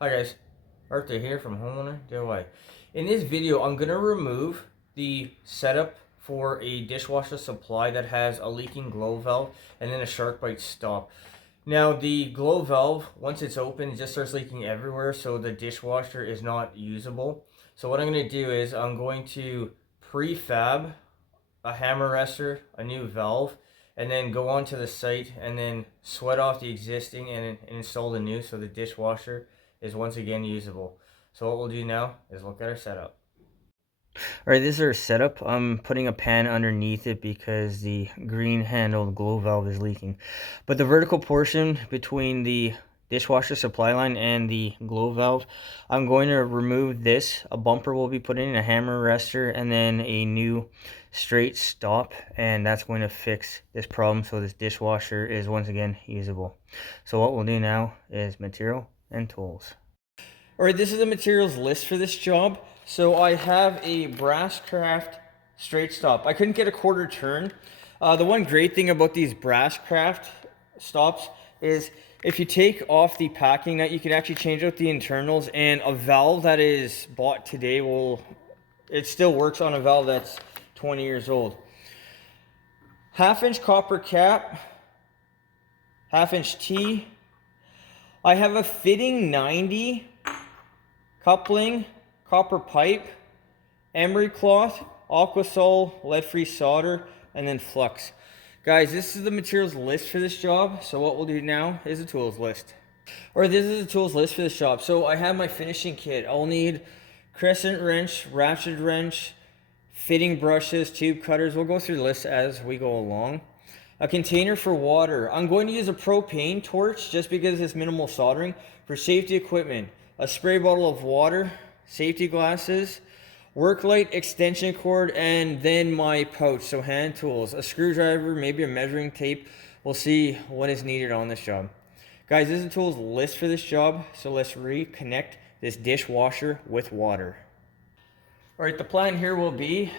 Hi guys, Arthur here from Homeowner DIY. In this video, I'm going to remove the setup for a dishwasher supply that has a leaking glow valve and then a shark bite stop. Now the glow valve, once it's open, it just starts leaking everywhere, so the dishwasher is not usable. So what I'm going to do is I'm going to prefab a hammer arrestor, a new valve, and then go onto the site and then sweat off the existing and install the new so the dishwasher is once again usable. So what we'll do now is look at our setup. Alright, this is our setup. I'm putting a pan underneath it because the green handled glow valve is leaking. But the vertical portion between the dishwasher supply line and the glow valve, I'm going to remove this. A bumper will be put in, a hammer arrestor, and then a new straight stop, and that's going to fix this problem so this dishwasher is once again usable. So what we'll do now is material and tools. Alright, this is the materials list for this job. So I have a brass craft straight stop. I couldn't get a quarter turn. The one great thing about these brass craft stops is if you take off the packing nut, you can actually change out the internals, and a valve that is bought today it still works on a valve that's 20 years old. 1/2 inch copper cap, 1/2 inch T. I have a fitting 90 coupling, copper pipe, Emery cloth, Aquasol, lead-free solder, and then Flux. Guys, this is the materials list for this job. So what we'll do now is the tools list. Or this is the tools list for this job. So I have my finishing kit. I'll need crescent wrench, ratchet wrench, fitting brushes, tube cutters. We'll go through the list as we go along. A container for water. I'm going to use a propane torch just because it's minimal soldering. For safety equipment, a spray bottle of water, safety glasses, work light, extension cord, and then my pouch, so hand tools, a screwdriver, maybe a measuring tape. We'll see what is needed on this job. Guys, this is the tools list for this job, so let's reconnect this dishwasher with water. All right, the plan here will be,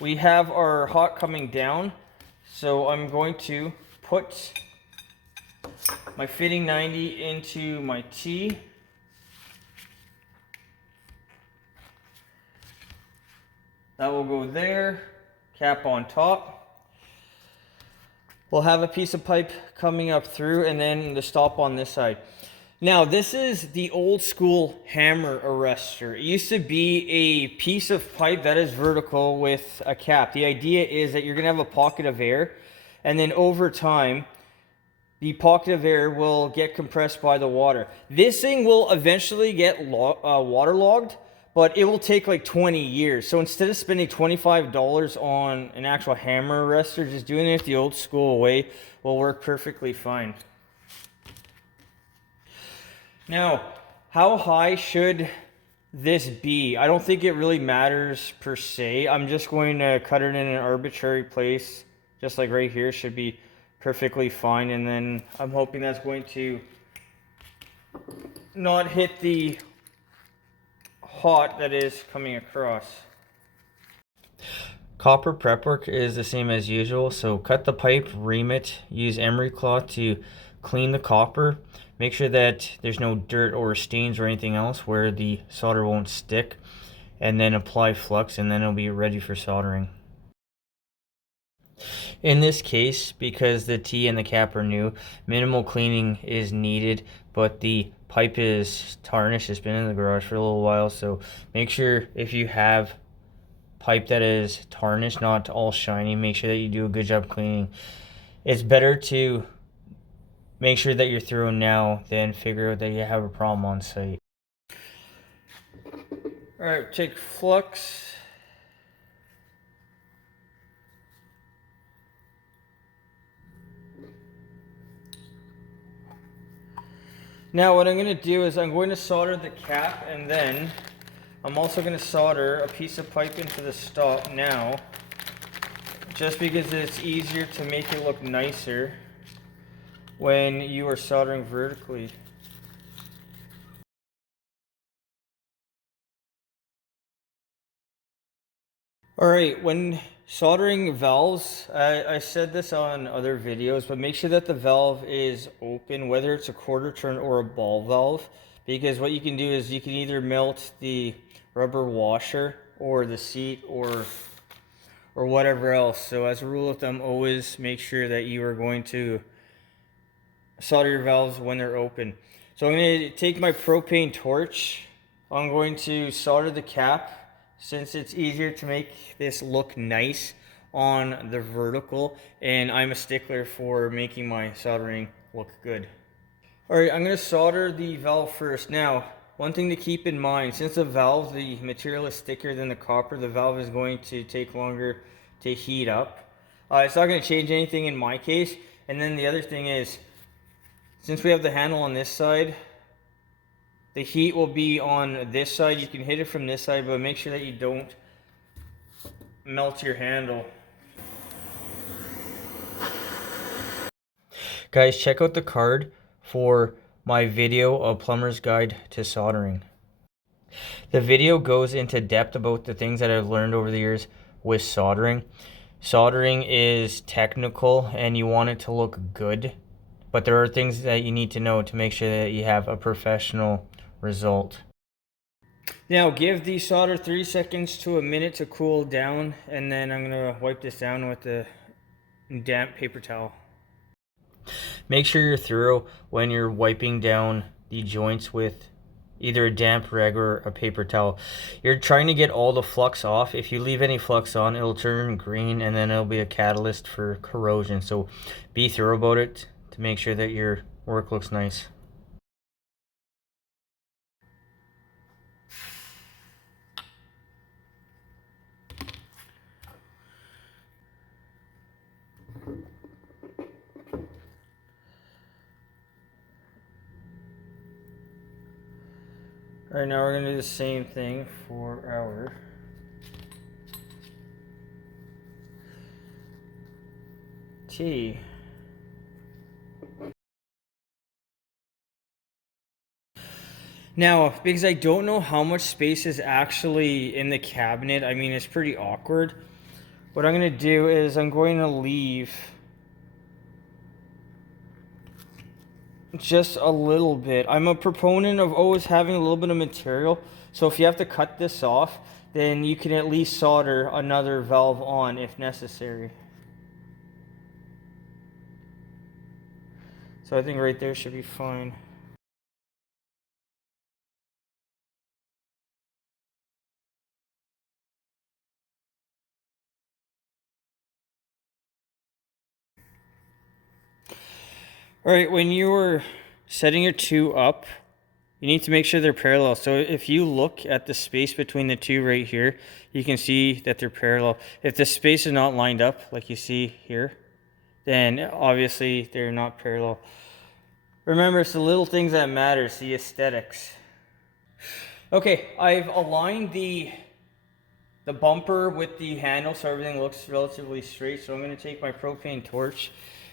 we have our hot coming down, so I'm going to put my fitting 90 into my T. That will go there, cap on top. We'll have a piece of pipe coming up through and then the stop on this side. Now, this is the old school hammer arrestor. It used to be a piece of pipe that is vertical with a cap. The idea is that you're gonna have a pocket of air, and then over time, the pocket of air will get compressed by the water. This thing will eventually get waterlogged, but it will take like 20 years. So instead of spending $25 on an actual hammer arrestor, just doing it the old school way will work perfectly fine. Now, how high should this be? I don't think it really matters per se. I'm just going to cut it in an arbitrary place, just like right here, should be perfectly fine. And then I'm hoping that's going to not hit the hot that is coming across. Copper prep work is the same as usual, so cut the pipe, ream it, use emery cloth to clean the copper. Make sure that there's no dirt or stains or anything else where the solder won't stick, and then apply flux, and then it'll be ready for soldering. In this case, because the T and the cap are new, minimal cleaning is needed, but the pipe is tarnished. It's been in the garage for a little while, so make sure if you have pipe that is tarnished, not all shiny, make sure that you do a good job cleaning. It's better to make sure that you're through now than figure out that you have a problem on site. All right, take flux. Now what I'm going to do is I'm going to solder the cap, and then I'm also going to solder a piece of pipe into the stop now, just because it's easier to make it look nicer when you are soldering vertically. Alright, when soldering valves, I said this on other videos, but make sure that the valve is open, whether it's a quarter turn or a ball valve, because what you can do is you can either melt the rubber washer or the seat or whatever else. So as a rule of thumb, always make sure that you are going to solder your valves when they're open. So I'm going to take my propane torch. I'm going to solder the cap, since it's easier to make this look nice on the vertical, and I'm a stickler for making my soldering look good. Alright, I'm going to solder the valve first. Now, one thing to keep in mind, since the valve, the material is thicker than the copper, the valve is going to take longer to heat up. It's not going to change anything in my case. And then the other thing is, since we have the handle on this side, the heat will be on this side. You can hit it from this side, but make sure that you don't melt your handle. Guys, check out the card for my video, A Plumber's Guide to Soldering. The video goes into depth about the things that I've learned over the years with soldering. Soldering is technical and you want it to look good, but there are things that you need to know to make sure that you have a professional result. Now give the solder 3 seconds to a minute to cool down, and then I'm going to wipe this down with a damp paper towel. Make sure you're thorough when you're wiping down the joints with either a damp rag or a paper towel. You're trying to get all the flux off. If you leave any flux on, it'll turn green and then it'll be a catalyst for corrosion. So be thorough about it to make sure that your work looks nice. Alright, now we're going to do the same thing for our T. Now, because I don't know how much space is actually in the cabinet, I mean, it's pretty awkward. What I'm going to do is I'm going to leave just a little bit. I'm a proponent of always having a little bit of material. So if you have to cut this off, then you can at least solder another valve on if necessary. So I think right there should be fine. Alright, when you're setting your two up, you need to make sure they're parallel. So if you look at the space between the two right here, you can see that they're parallel. If the space is not lined up, like you see here, then obviously they're not parallel. Remember, it's the little things that matter, it's the aesthetics. Okay, I've aligned the bumper with the handle so everything looks relatively straight. So I'm going to take my propane torch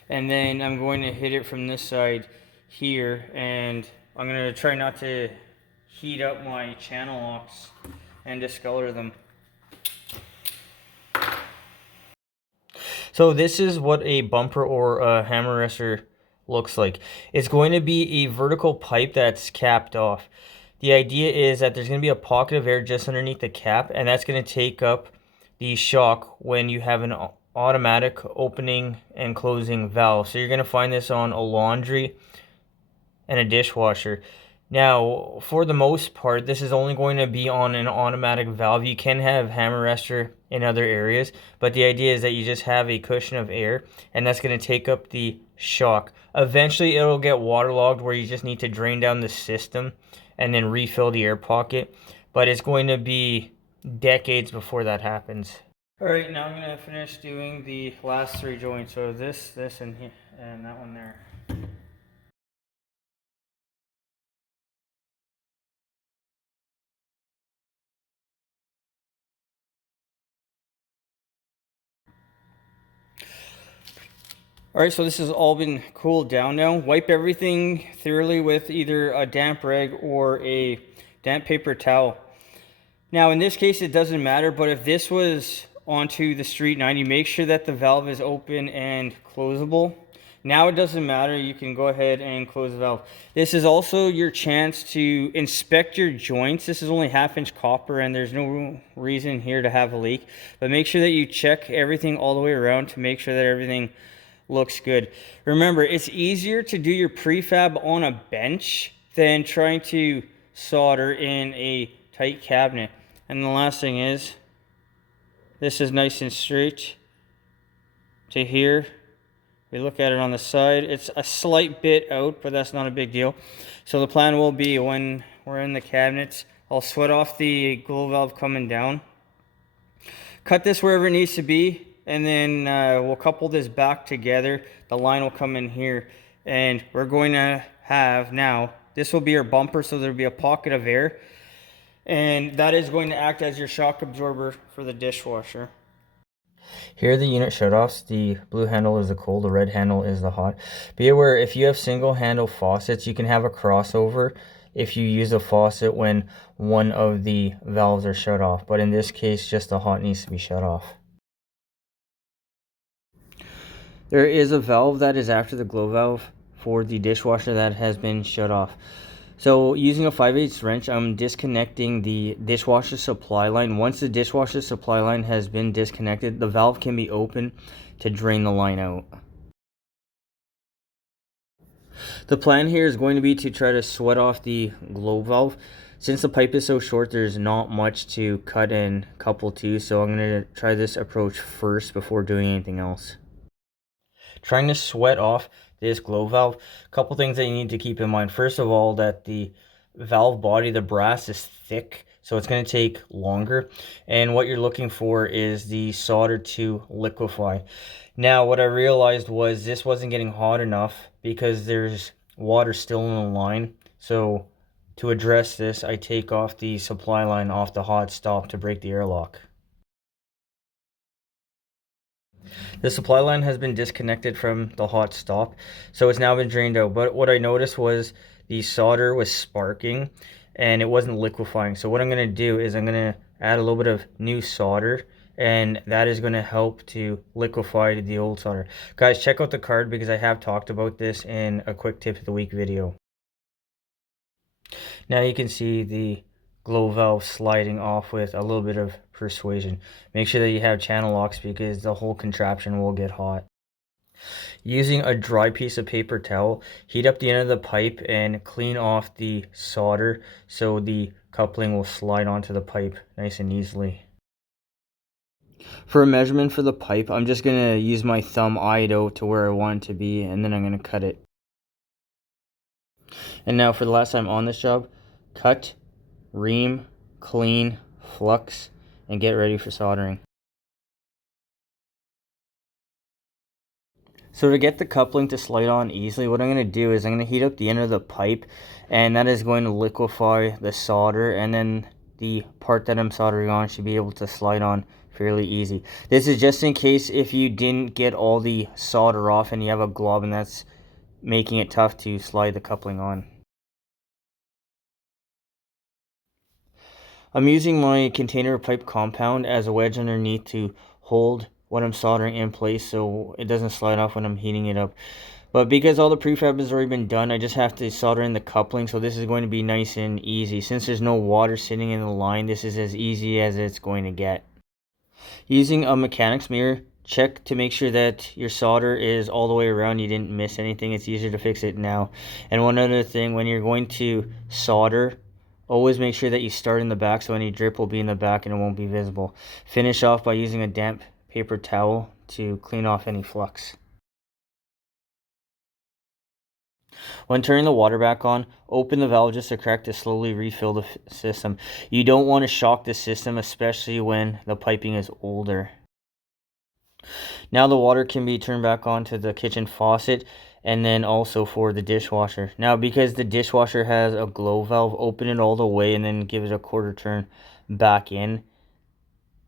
and then I'm going to hit it from this side here, and I'm going to try not to heat up my channel locks and discolor them. So this is what a bumper or a hammer arrestor looks like. It's going to be a vertical pipe that's capped off. The idea is that there's going to be a pocket of air just underneath the cap, and that's going to take up the shock when you have an automatic opening and closing valve. So you're going to find this on a laundry and a dishwasher. Now, for the most part, this is only going to be on an automatic valve. You can have hammer arrestor in other areas, but the idea is that you just have a cushion of air, and that's going to take up the shock. Eventually, it'll get waterlogged where you just need to drain down the system and then refill the air pocket, but it's going to be decades before that happens. Alright, now I'm going to finish doing the last three joints. So this, and that one there. Alright, so this has all been cooled down now. Wipe everything thoroughly with either a damp rag or a damp paper towel. Now in this case it doesn't matter, but if this was onto the street 90. Make sure that the valve is open and closable. Now it doesn't matter, you can go ahead and close the valve. This is also your chance to inspect your joints. This is only 1/2 inch copper and there's no reason here to have a leak. But make sure that you check everything all the way around to make sure that everything looks good. Remember, it's easier to do your prefab on a bench than trying to solder in a tight cabinet. And the last thing is, this is nice and straight to here. We look at it on the side, it's a slight bit out, but that's not a big deal. So the plan will be, when we're in the cabinets, I'll sweat off the glow valve coming down, cut this wherever it needs to be, and then we'll couple this back together. The line will come in here, and we're going to have now, this will be our bumper, so there'll be a pocket of air, and that is going to act as your shock absorber for the dishwasher. Here are the unit shutoffs. The blue handle is the cold, the red handle is the hot. Be aware, if you have single handle faucets, you can have a crossover if you use a faucet when one of the valves are shut off. But in this case, just the hot needs to be shut off. There is a valve that is after the glow valve for the dishwasher that has been shut off. So using a 5/8 wrench, I'm disconnecting the dishwasher supply line. Once the dishwasher supply line has been disconnected, the valve can be opened to drain the line out. The plan here is going to be to try to sweat off the glow valve. Since the pipe is so short, there's not much to cut and couple to, so I'm going to try this approach first before doing anything else. Trying to sweat off this glow valve, a couple things that you need to keep in mind. First of all, that the valve body, the brass, is thick, so it's going to take longer, and what you're looking for is the solder to liquefy. Now what I realized was this wasn't getting hot enough because there's water still in the line. So to address this, I take off the supply line off the hot stop to break the airlock. The supply line has been disconnected from the hot stop, so it's now been drained out. But what I noticed was the solder was sparking and it wasn't liquefying. So what I'm going to do is I'm going to add a little bit of new solder, and that is going to help to liquefy the old solder. Guys, check out the card because I have talked about this in a quick tip of the week video. Now you can see the glow valve sliding off with a little bit of persuasion. Make sure that you have channel locks because the whole contraption will get hot. Using a dry piece of paper towel, heat up the end of the pipe and clean off the solder so the coupling will slide onto the pipe nice and easily. For a measurement for the pipe, I'm just going to use my thumb eye it out to where I want it to be, and then I'm going to cut it. And now for the last time on this job, cut, ream, clean, flux, and get ready for soldering. So to get the coupling to slide on easily, what I'm going to do is I'm going to heat up the end of the pipe, and that is going to liquefy the solder, and then the part that I'm soldering on should be able to slide on fairly easy. This is just in case if you didn't get all the solder off and you have a glob and that's making it tough to slide the coupling on. I'm using my container pipe compound as a wedge underneath to hold what I'm soldering in place so it doesn't slide off when I'm heating it up. But because all the prefab has already been done, I just have to solder in the coupling, so this is going to be nice and easy. Since there's no water sitting in the line, this is as easy as it's going to get. Using a mechanic's mirror, check to make sure that your solder is all the way around, you didn't miss anything. It's easier to fix it now. And one other thing, when you're going to solder, always make sure that you start in the back so any drip will be in the back and it won't be visible. Finish off by using a damp paper towel to clean off any flux. When turning the water back on, open the valve just a crack to slowly refill the system. You don't want to shock the system, especially when the piping is older. Now the water can be turned back on to the kitchen faucet, and then also for the dishwasher. Now because the dishwasher has a glow valve, open it all the way and then give it a quarter turn back in.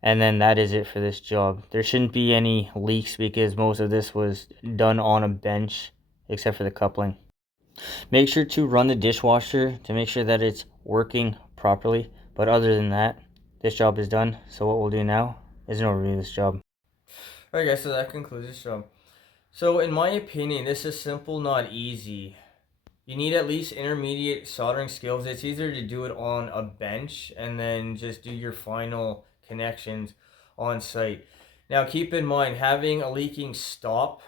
And then that is it for this job. There shouldn't be any leaks because most of this was done on a bench except for the coupling. Make sure to run the dishwasher to make sure that it's working properly. But other than that, this job is done. So what we'll do now There's no review of this job. Alright guys, so that concludes this job. So in my opinion, this is simple, not easy. You need at least intermediate soldering skills. It's easier to do it on a bench and then just do your final connections on site. Now keep in mind, having a leaking stop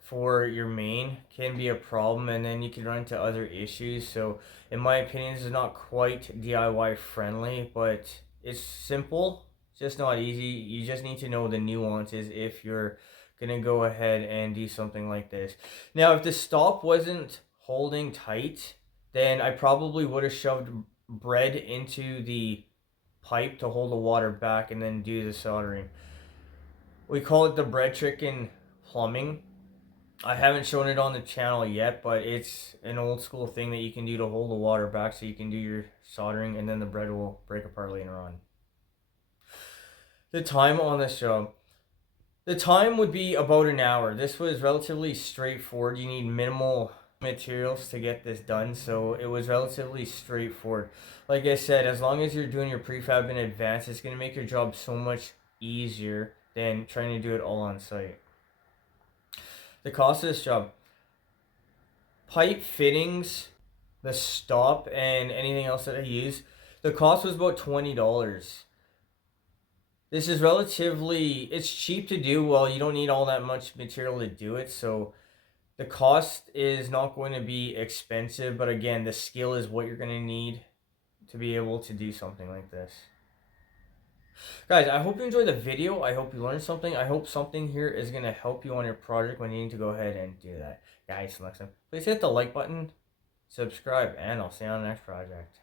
for your main can be a problem, and then you can run into other issues. So in my opinion, this is not quite DIY friendly, but it's simple, just not easy. You just need to know the nuances if you're gonna go ahead and do something like this. Now if the stop wasn't holding tight, then I probably would have shoved bread into the pipe to hold the water back and then do the soldering. We call it the bread trick in plumbing. I haven't shown it on the channel yet, but it's an old school thing that you can do to hold the water back so you can do your soldering, and then the bread will break apart later on. The time on this job. The time would be about an hour. This was relatively straightforward. You need minimal materials to get this done, so it was relatively straightforward. Like I said, as long as you're doing your prefab in advance, it's going to make your job so much easier than trying to do it all on site. The cost of this job. Pipe fittings, the stop, and anything else that I use, the cost was about $20. This is it's cheap to do. Well, you don't need all that much material to do it, so the cost is not going to be expensive, but again, the skill is what you're going to need to be able to do something like this. Guys, I hope you enjoyed the video. I hope you learned something. I hope something here is going to help you on your project when you need to go ahead and do that. Guys, next time, please hit the like button, subscribe, and I'll see you on the next project.